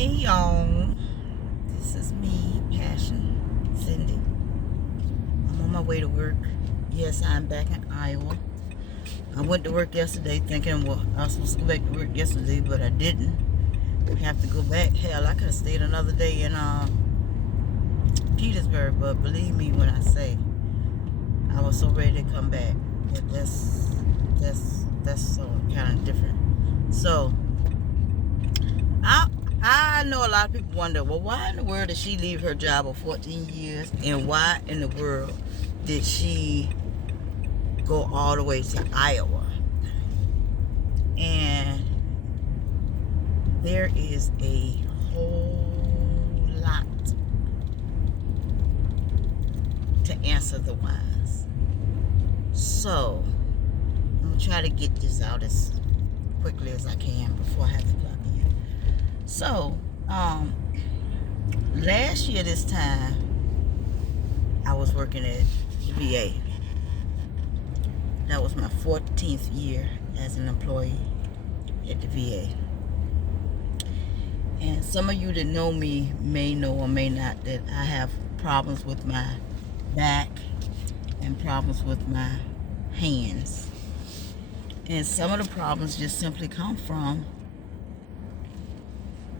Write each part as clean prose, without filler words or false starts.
Hey y'all, this is me, Passion Cindy. I'm on my way to work. Yes, I'm back in Iowa. I went to work yesterday thinking, well, I was supposed to go back to work yesterday, but I didn't. I have to go back. Hell, I could have stayed another day in Petersburg, but believe me when I say I was so ready to come back. That's so kind of different. So I know a lot of people wonder, well, why in the world did she leave her job of 14 years, and why in the world did she go all the way to Iowa? And there is a whole lot to answer the whys. So I'm gonna try to get this out as quickly as I can before I have to clock in. So, last year this time, I was working at the VA. That was my 14th year as an employee at the VA. And some of you that know me may know or may not that I have problems with my back and problems with my hands. And some of the problems just simply come from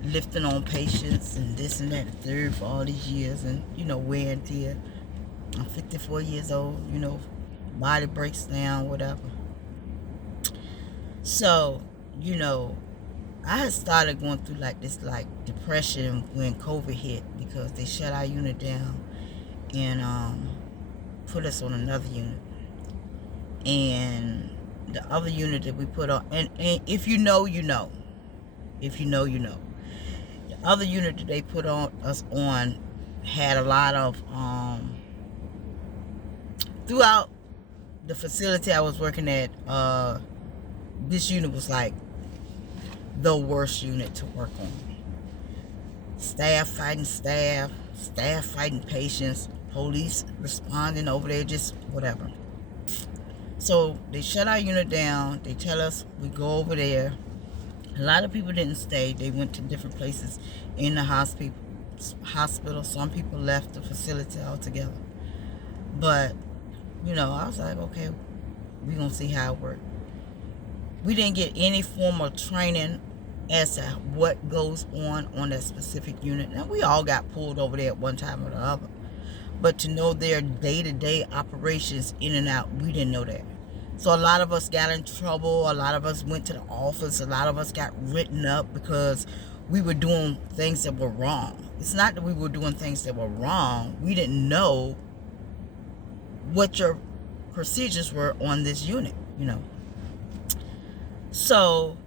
lifting on patients and this and that and third for all these years, and wear and tear. I'm 54 years old, body breaks down, whatever. So, I had started going through this depression when COVID hit, because they shut our unit down and put us on another unit. And the other unit that we put on, and if you know, you know. If you know, you know. The other unit that they put us on had a lot of throughout the facility I was working at. This unit was like the worst unit to work on. Staff fighting staff, staff fighting patients, police responding over there, just whatever. So they shut our unit down. They tell us we go over there. A lot of people didn't stay. They went to different places in the hospital. Some people left the facility altogether. But, I was like, okay, we're going to see how it works. We didn't get any form of training as to what goes on that specific unit. Now, we all got pulled over there at one time or the other. But to know their day-to-day operations in and out, we didn't know that. So a lot of us got in trouble. A lot of us went to the office. A lot of us got written up because we were doing things that were wrong. It's not that we were doing things that were wrong. We didn't know what your procedures were on this unit, So,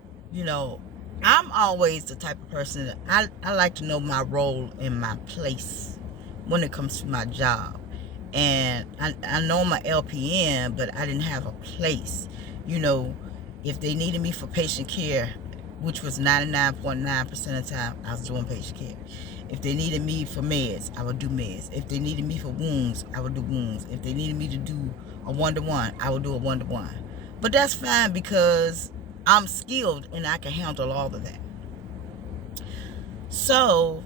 I'm always the type of person that I like to know my role and my place when it comes to my job. And I know I'm an LPN, but I didn't have a place. If they needed me for patient care, which was 99.9% of the time, I was doing patient care. If they needed me for meds, I would do meds. If they needed me for wounds, I would do wounds. If they needed me to do a one-to-one, I would do a one-to-one. But that's fine because I'm skilled and I can handle all of that. So,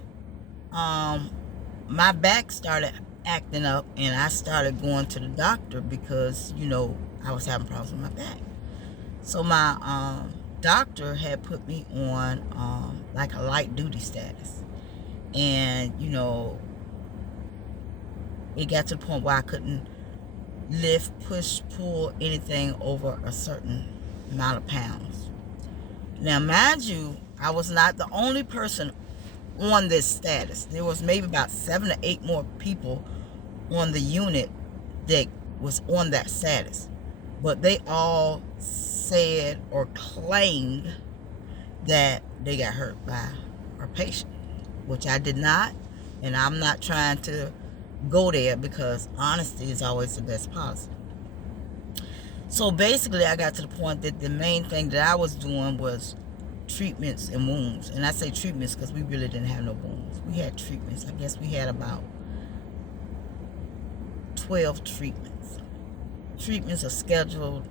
my back started acting up, and I started going to the doctor because I was having problems with my back. So my doctor had put me on like a light duty status, and it got to the point where I couldn't lift, push, pull anything over a certain amount of pounds. Now, mind you, I was not the only person on this status. There was maybe about 7 to 8 more people on the unit that was on that status, but they all said or claimed that they got hurt by our patient, which I did not. And I'm not trying to go there because honesty is always the best policy. So basically, I got to the point that the main thing that I was doing was treatments and wounds. And I say treatments because we really didn't have no wounds. We had treatments. I guess we had about 12 treatments. Treatments are scheduled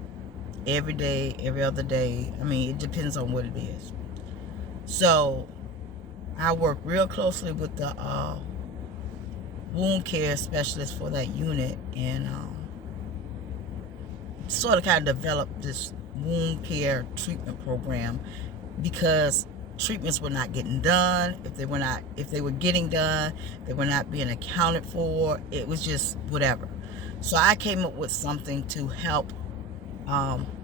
every day, every other day. I mean, it depends on what it is. So I work real closely with the wound care specialist for that unit, and sort of kind of developed this wound care treatment program, because treatments were not getting done. If they were getting done, they were not being accounted for. It was just whatever. So I came up with something to help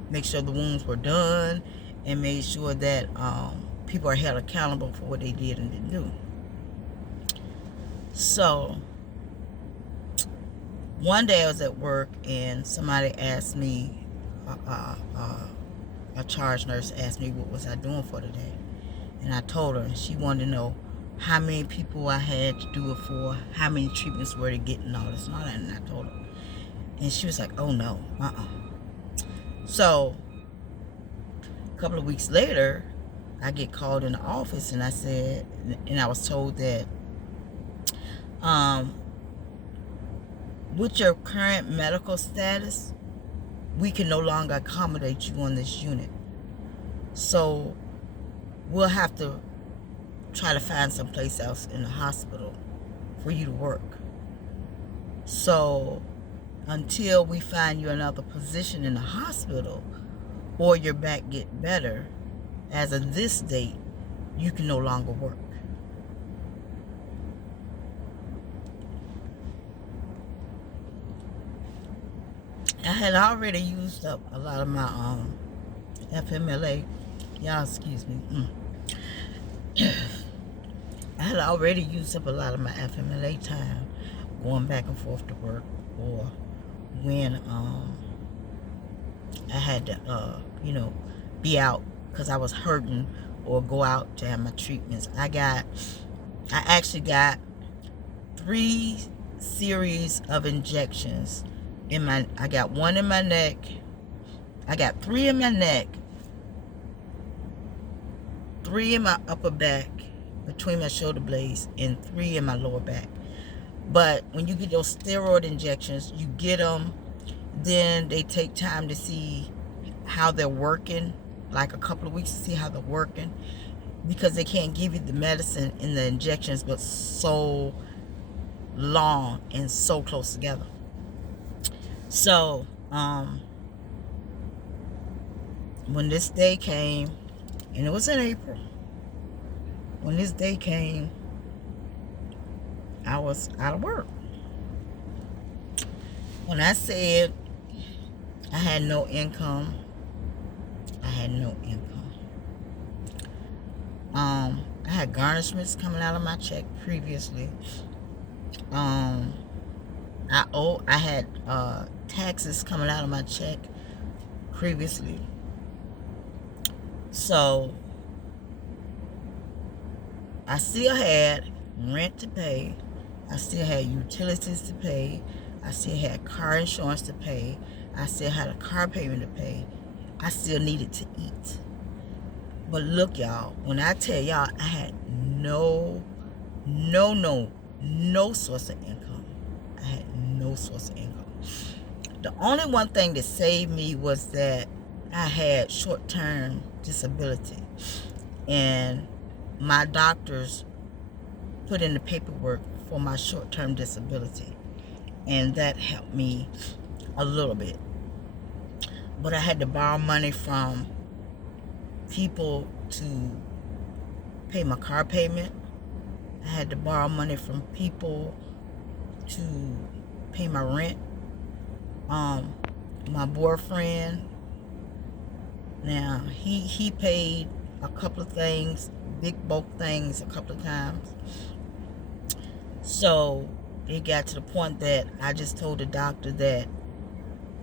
make sure the wounds were done, and made sure that people are held accountable for what they did and didn't do. So one day I was at work, and somebody asked me, a charge nurse asked me what was I doing for the day. And I told her, and she wanted to know how many people I had to do it for, how many treatments were to get, and all this and all that. And I told her. And she was like, oh no, So a couple of weeks later, I get called in the office, and I said, and I was told that with your current medical status, we can no longer accommodate you on this unit. So we'll have to try to find someplace else in the hospital for you to work. So until we find you another position in the hospital, or your back get better, as of this date, you can no longer work. I had already used up a lot of my FMLA. Y'all excuse me. I had already used up a lot of my FMLA time going back and forth to work, or when I had to be out because I was hurting, or go out to have my treatments. I actually got 3 series of injections I got 1 in my neck. I got 3 in my neck, 3 in my upper back between my shoulder blades, and 3 in my lower back. But when you get those steroid injections, you get them, then they take time to see how they're working, like a couple of weeks to see how they're working, because they can't give you the medicine in the injections but so long and so close together. So when this day came, and it was in April, when this day came, I was out of work. When I said I had no income, I had no income. I had garnishments coming out of my check previously. I had taxes coming out of my check previously. So I still had rent to pay. I still had utilities to pay. I still had car insurance to pay. I still had a car payment to pay. I still needed to eat. But look, y'all, when I tell y'all I had no source of income. I had no source of income. The only one thing that saved me was that I had short-term disability, and my doctors put in the paperwork for my short-term disability, and that helped me a little bit. But I had to borrow money from people to pay my car payment. I had to borrow money from people to pay my rent. My boyfriend, now he paid a couple of things, big bulk things, a couple of times. So it got to the point that I just told the doctor that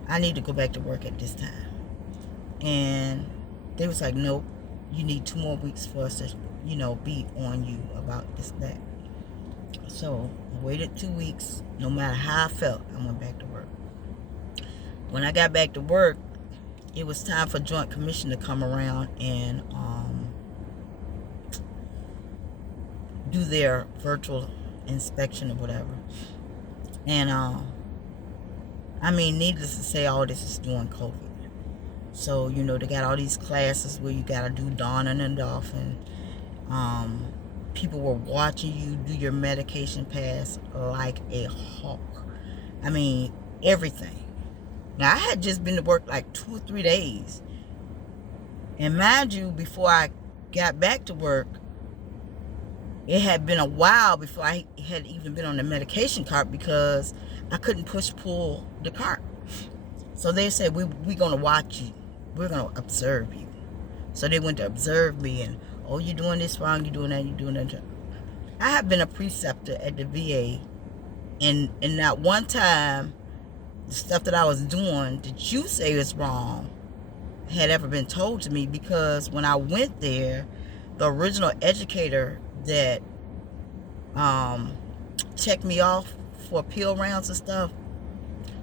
I need to go back to work at this time, and they was like, nope, you need 2 more weeks for us to be on you about this back. So I waited 2 weeks. No matter how I felt, I went back to work. When I got back to work, it was time for Joint Commission to come around and do their virtual inspection or whatever. And needless to say, all this is during COVID. So they got all these classes where you gotta do donning and doffing. People were watching you do your medication pass like a hawk. I mean, everything. Now, I had just been to work like 2 or 3 days. And mind you, before I got back to work, it had been a while before I had even been on the medication cart because I couldn't pull the cart. So they said, we're going to watch you. We're going to observe you. So they went to observe me and, oh, you're doing this wrong, you're doing that, you're doing that. I have been a preceptor at the VA, and not one time the stuff that I was doing that you say is wrong had ever been told to me, because when I went there, the original educator that checked me off for appeal rounds and stuff,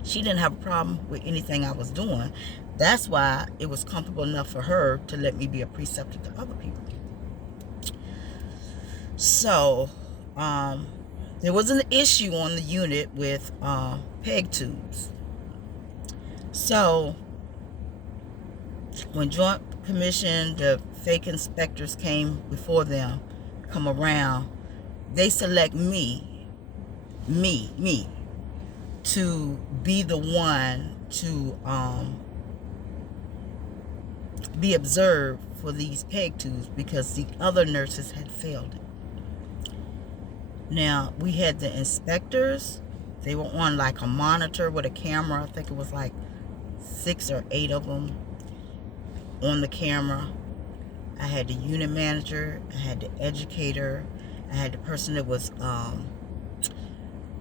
she didn't have a problem with anything I was doing. That's why it was comfortable enough for her to let me be a preceptor to other people. So there was an issue on the unit with peg tubes. So when Joint Commission, the fake inspectors came before them, come around, they select me to be the one to be observed for these peg tubes, because the other nurses had failed it. Now, we had the inspectors. They were on like a monitor with a camera. I think it was like 6 or 8 of them on the camera. I had the unit manager, I had the educator, I had the person that was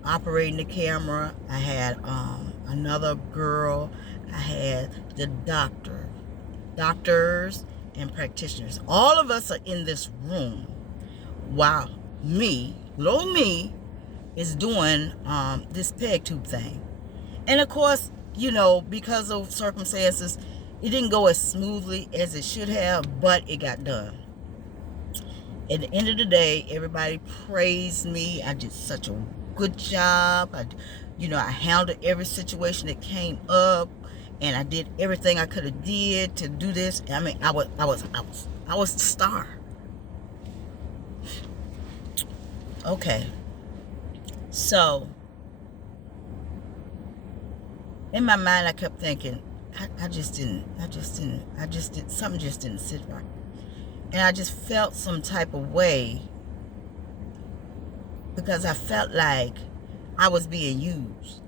operating the camera, I had another girl, I had the doctors and practitioners. All of us are in this room while little me is doing this peg tube thing. And of course, you know, because of circumstances, it didn't go as smoothly as it should have, but it got done. At the end of the day, everybody praised me. I did such a good job. I handled every situation that came up, and I did everything I could have did to do this. I mean, I was the star. Okay. So in my mind, I kept thinking, something just didn't sit right. And I just felt some type of way, because I felt like I was being used.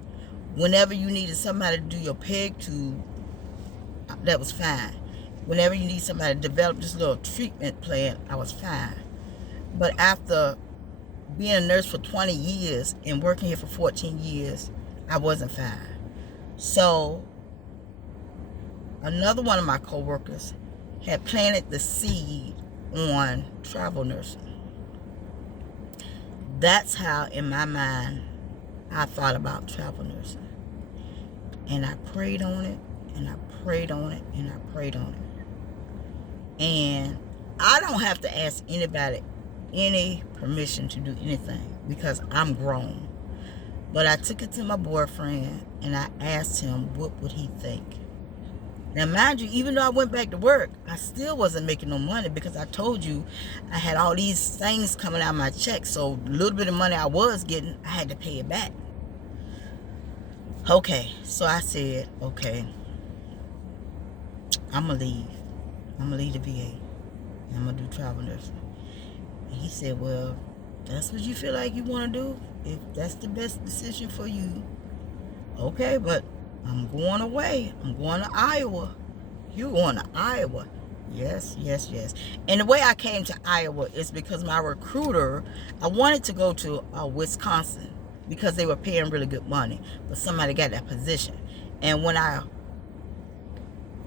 Whenever you needed somebody to do your peg tube, that was fine. Whenever you need somebody to develop this little treatment plan, I was fine. But after being a nurse for 20 years and working here for 14 years, I wasn't fine. So another one of my coworkers had planted the seed on travel nursing. That's how, in my mind, I thought about travel nursing. And I prayed on it, and I prayed on it, and I prayed on it. And I don't have to ask anybody any permission to do anything, because I'm grown. But I took it to my boyfriend, and I asked him what would he think. Now, mind you, even though I went back to work, I still wasn't making no money, because I told you I had all these things coming out of my check. So a little bit of money I was getting, I had to pay it back. Okay, so I said, okay, I'm going to leave. I'm going to leave the VA. I'm going to do travel nursing. And he said, well, that's what you feel like you want to do? If that's the best decision for you, okay, but I'm going away. I'm going to Iowa. You going to Iowa? Yes. And the way I came to Iowa is because my recruiter, I wanted to go to Wisconsin because they were paying really good money, but somebody got that position. And when I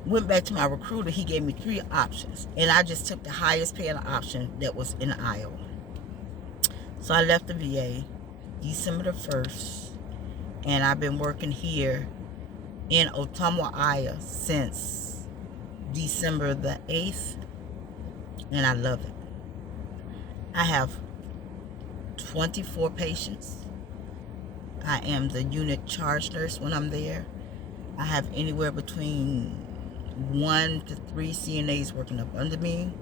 went back to my recruiter, he gave me 3 options, and I just took the highest paying option that was in Iowa. So I left the VA December the 1st, and I've been working here in Ottumwa, Iowa since December the 8th, and I love it. I have 24 patients. I am the unit charge nurse when I'm there. I have anywhere between 1 to 3 CNAs working up under me.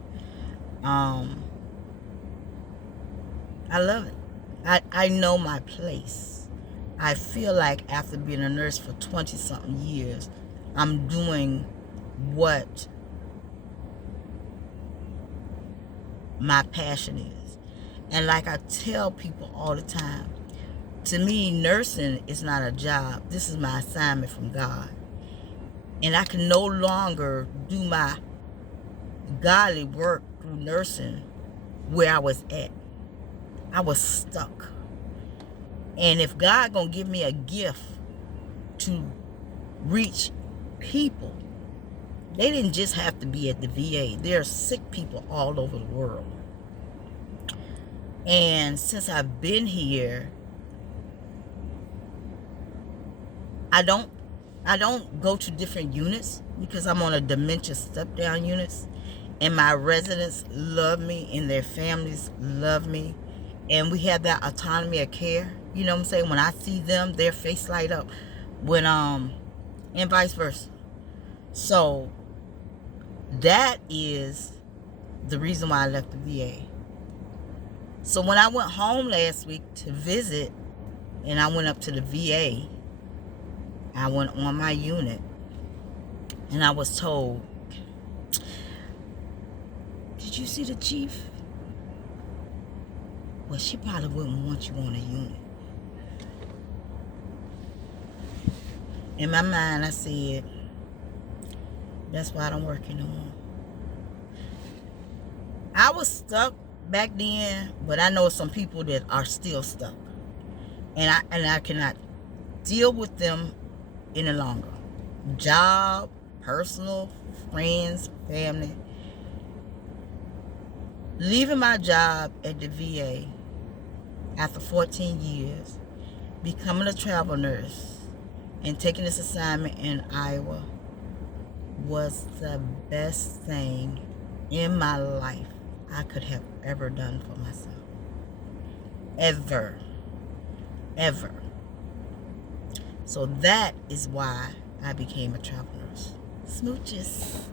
I love it. I know my place. I feel like after being a nurse for 20 something years, I'm doing what my passion is. And like I tell people all the time, to me, nursing is not a job. This is my assignment from God. And I can no longer do my godly work through nursing where I was at. I was stuck. And if God gonna give me a gift to reach people, they didn't just have to be at the VA. There are sick people all over the world. And since I've been here, I don't go to different units because I'm on a dementia step down units, and my residents love me and their families love me, and we have that autonomy of care. You know what I'm saying? When I see them, their face light up. When and vice versa. So that is the reason why I left the VA. So when I went home last week to visit, and I went up to the VA, I went on my unit, and I was told, "Did you see the chief? Well, she probably wouldn't want you on a unit." In my mind, I said, that's why I don't work anymore. I was stuck back then, but I know some people that are still stuck. And I cannot deal with them any longer. Job, personal, friends, family. Leaving my job at the VA after 14 years, becoming a travel nurse, and taking this assignment in Iowa was the best thing in my life I could have ever done for myself. Ever. So that is why I became a travel nurse. Smooches.